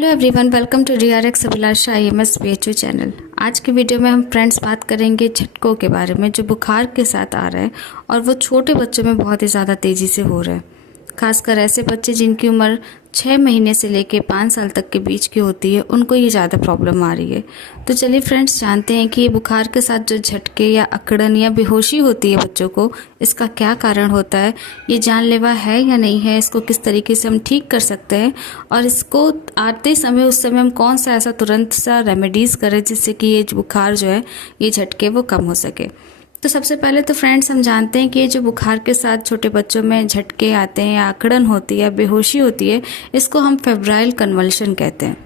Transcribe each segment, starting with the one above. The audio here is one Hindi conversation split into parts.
Hello everyone, welcome to DRX Abhilasha IMS BHU channel. आज की वीडियो में हम फ्रेंड्स बात करेंगे झटकों के बारे में जो बुखार के साथ आ रहा है और वो छोटे बच्चों में बहुत ही ज़्यादा तेज़ी से हो रहा है। खासकर ऐसे बच्चे जिनकी उम्र 6 महीने से लेके 5 साल तक के बीच की होती है, उनको ये ज़्यादा प्रॉब्लम आ रही है। तो चलिए फ्रेंड्स, जानते हैं कि ये बुखार के साथ जो झटके या अकड़न या बेहोशी होती है बच्चों को, इसका क्या कारण होता है, ये जानलेवा है या नहीं है, इसको किस तरीके से हम ठीक कर सकते हैं और इसको आते समय उस समय हम कौन सा ऐसा तुरंत सा रेमेडीज़ करें जिससे कि ये बुखार जो है, ये झटके वो कम हो सके। तो सबसे पहले तो फ्रेंड्स हम जानते हैं कि ये जो बुखार के साथ छोटे बच्चों में झटके आते हैं या अकड़न होती है, बेहोशी होती है, इसको हम फेब्राइल कन्वल्शन कहते हैं।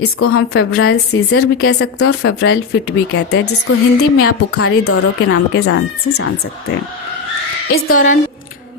इसको हम फेब्राइल सीजर भी कह सकते हैं और फेब्राइल फिट भी कहते हैं, जिसको हिंदी में आप बुखारी दौरों के नाम के से जान सकते हैं। इस दौरान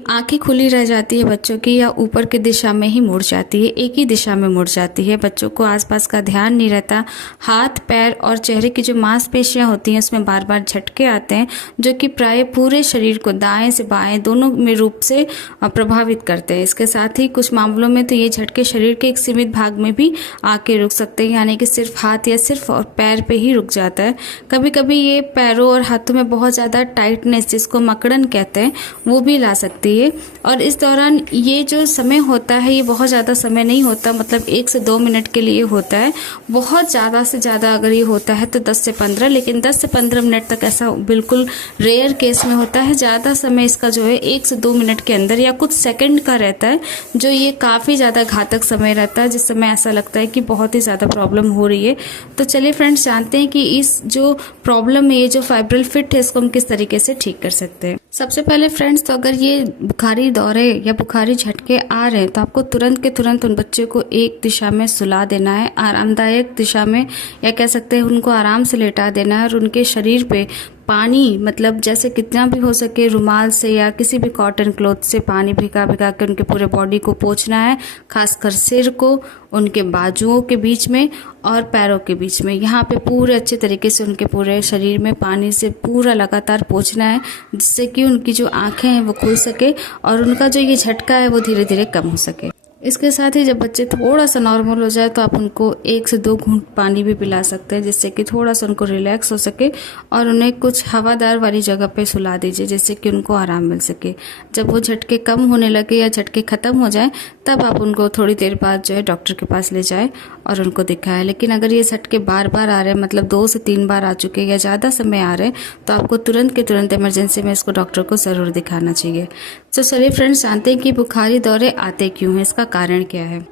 आंखें खुली रह जाती है बच्चों की या ऊपर की दिशा में ही मुड़ जाती है, एक ही दिशा में मुड़ जाती है। बच्चों को आसपास का ध्यान नहीं रहता। हाथ, पैर और चेहरे की जो मांसपेशियां होती हैं उसमें बार बार झटके आते हैं जो कि प्राय पूरे शरीर को दाएं से बाएं दोनों में रूप से प्रभावित करते हैं। इसके साथ ही कुछ मामलों में तो ये झटके शरीर के एक सीमित भाग में भी आके रुक सकते हैं, यानी कि सिर्फ हाथ या सिर्फ और पैर पे ही रुक जाता है। कभी कभी ये पैरों और हाथों में बहुत ज़्यादा टाइटनेस, जिसको मकड़न कहते हैं, वो भी ला सकती है। और इस दौरान ये जो समय होता है ये बहुत ज़्यादा समय नहीं होता, मतलब 1 से 2 मिनट के लिए होता है। बहुत ज़्यादा से ज़्यादा अगर ये होता है तो 10 से 15, लेकिन 10 से 15 मिनट तक ऐसा बिल्कुल रेयर केस में होता है। ज़्यादा समय इसका जो है 1 से 2 मिनट के अंदर या कुछ सेकंड का रहता है, जो ये काफ़ी ज़्यादा घातक समय रहता है, जिस समय ऐसा लगता है कि बहुत ही ज़्यादा प्रॉब्लम हो रही है। तो चलिए फ्रेंड्स, जानते हैं कि इस जो प्रॉब्लम है, ये जो फेब्रिल फिट है, इसको हम किस तरीके से ठीक कर सकते हैं। सबसे पहले फ्रेंड्स, तो अगर ये बुखारी दौरे या बुखारी झटके आ रहे हैं तो आपको तुरंत के तुरंत उन बच्चे को एक दिशा में सुला देना है, आरामदायक दिशा में, या कह सकते हैं उनको आराम से लेटा देना है और उनके शरीर पे पानी, मतलब जैसे कितना भी हो सके रुमाल से या किसी भी कॉटन क्लॉथ से पानी भिगा भिगा के उनके पूरे बॉडी को पोंछना है, खासकर सिर को, उनके बाजुओं के बीच में और पैरों के बीच में। यहाँ पे पूरे अच्छे तरीके से उनके पूरे शरीर में पानी से पूरा लगातार पोंछना है, जिससे कि उनकी जो आंखें हैं वो खुल सके और उनका जो ये झटका है वो धीरे धीरे कम हो सके। इसके साथ ही जब बच्चे थोड़ा सा नॉर्मल हो जाए तो आप उनको 1 से 2 घूंट पानी भी पिला सकते हैं, जिससे कि थोड़ा सा उनको रिलैक्स हो सके, और उन्हें कुछ हवादार वाली जगह पे सुला दीजिए जिससे कि उनको आराम मिल सके। जब वो झटके कम होने लगे या झटके ख़त्म हो जाए तब आप उनको थोड़ी देर बाद जो है डॉक्टर के पास ले जाए और उनको दिखाएं। लेकिन अगर ये झटके बार बार आ रहे हैं, मतलब 2 से 3 बार आ चुके या ज़्यादा समय आ रहे हैं, तो आपको तुरंत के तुरंत इमरजेंसी में इसको डॉक्टर को ज़रूर दिखाना चाहिए। तो चलिए फ्रेंड्स, जानते हैं कि बुखारी दौरे आते क्यों हैं, इसका कारण क्या है।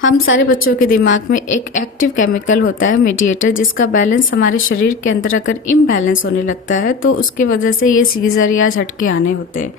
हम सारे बच्चों के दिमाग में एक एक्टिव केमिकल होता है, मीडिएटर, जिसका बैलेंस हमारे शरीर के अंदर अगर इम्बैलेंस होने लगता है तो उसकी वजह से ये सीजर या झटके आने होते हैं।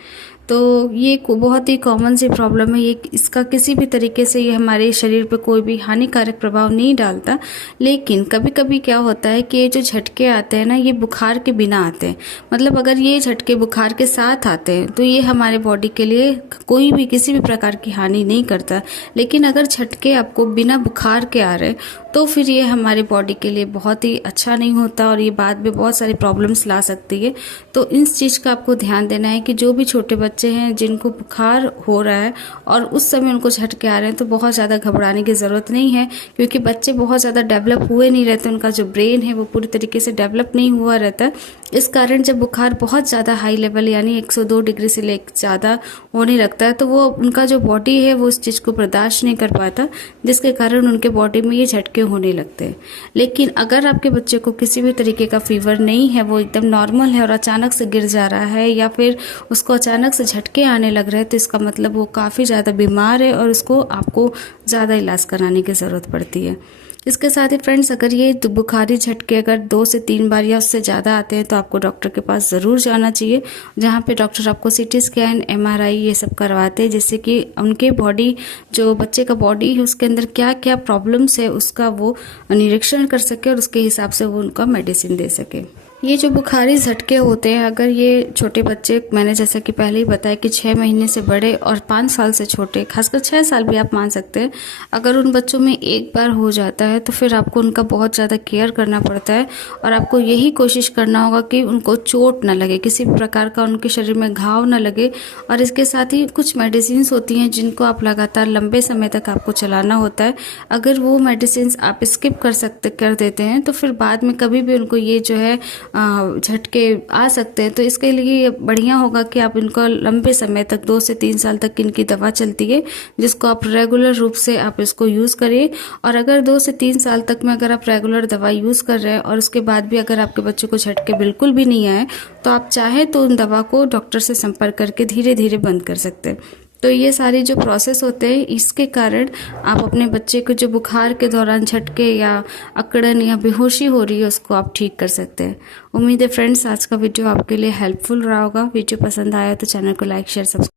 तो ये बहुत ही कॉमन सी प्रॉब्लम है। ये इसका किसी भी तरीके से ये हमारे शरीर पे कोई भी हानिकारक प्रभाव नहीं डालता, लेकिन कभी कभी क्या होता है कि ये जो झटके आते हैं ना, ये बुखार के बिना आते हैं। मतलब अगर ये झटके बुखार के साथ आते हैं तो ये हमारे बॉडी के लिए कोई भी किसी भी प्रकार की हानि नहीं करता, लेकिन अगर झटके आपको बिना बुखार के आ रहे हैं तो फिर ये हमारे बॉडी के लिए बहुत ही अच्छा नहीं होता और ये बाद में बहुत सारी प्रॉब्लम्स ला सकती है। तो इस चीज़ का आपको ध्यान देना है कि जो भी छोटे बच्चे हैं जिनको बुखार हो रहा है और उस समय उनको झटके आ रहे हैं तो बहुत ज़्यादा घबराने की ज़रूरत नहीं है, क्योंकि बच्चे बहुत ज़्यादा डेवलप हुए नहीं रहते, उनका जो ब्रेन है वो पूरी तरीके से डेवलप नहीं हुआ रहता। इस कारण जब बुखार बहुत ज़्यादा हाई लेवल यानी 102 डिग्री से ले ज़्यादा होने लगता है तो वो उनका जो बॉडी है वो उस चीज़ को बर्दाश्त नहीं कर पाता, जिसके कारण उनके बॉडी में ये झटके होने लगते हैं। लेकिन अगर आपके बच्चे को किसी भी तरीके का फीवर नहीं है, वो एकदम नॉर्मल है और अचानक से गिर जा रहा है या फिर उसको अचानक से झटके आने लग रहे हैं, तो इसका मतलब वो काफ़ी ज़्यादा बीमार है और उसको आपको ज़्यादा इलाज कराने की ज़रूरत पड़ती है। इसके साथ ही फ्रेंड्स, अगर ये बुखारी झटके अगर 2 से 3 बार या उससे ज़्यादा आते हैं तो आपको डॉक्टर के पास ज़रूर जाना चाहिए, जहाँ पे डॉक्टर आपको CT स्कैन, MRI ये सब करवाते हैं, जिससे कि उनके बॉडी, जो बच्चे का बॉडी है उसके अंदर क्या क्या प्रॉब्लम्स है उसका वो निरीक्षण कर सके और उसके हिसाब से वो उनका मेडिसिन दे सके। ये जो बुखारी झटके होते हैं, अगर ये छोटे बच्चे, मैंने जैसा कि पहले ही बताया कि 6 महीने से बड़े और 5 साल से छोटे, खासकर 6 साल भी आप मान सकते हैं, अगर उन बच्चों में एक बार हो जाता है तो फिर आपको उनका बहुत ज़्यादा केयर करना पड़ता है और आपको यही कोशिश करना होगा कि उनको चोट ना लगे, किसी भी प्रकार का उनके शरीर में घाव ना लगे। और इसके साथ ही कुछ मेडिसिन होती हैं जिनको आप लगातार लंबे समय तक आपको चलाना होता है। अगर वो मेडिसिन आप स्किप कर देते हैं तो फिर बाद में कभी भी उनको ये जो है झटके आ सकते हैं। तो इसके लिए बढ़िया होगा कि आप इनको लंबे समय तक 2 से 3 साल तक इनकी दवा चलती है, जिसको आप रेगुलर रूप से आप इसको यूज़ करिए। और अगर 2 से 3 साल तक में अगर आप रेगुलर दवा यूज़ कर रहे हैं और उसके बाद भी अगर आपके बच्चे को झटके बिल्कुल भी नहीं आए, तो आप चाहें तो उन दवा को डॉक्टर से संपर्क करके धीरे धीरे बंद कर सकते हैं। तो ये सारी जो प्रोसेस होते हैं, इसके कारण आप अपने बच्चे को जो बुखार के दौरान झटके या अकड़न या बेहोशी हो रही है उसको आप ठीक कर सकते हैं। उम्मीद है फ्रेंड्स आज का वीडियो आपके लिए हेल्पफुल रहा होगा। वीडियो पसंद आया तो चैनल को लाइक शेयर सब्सक्राइब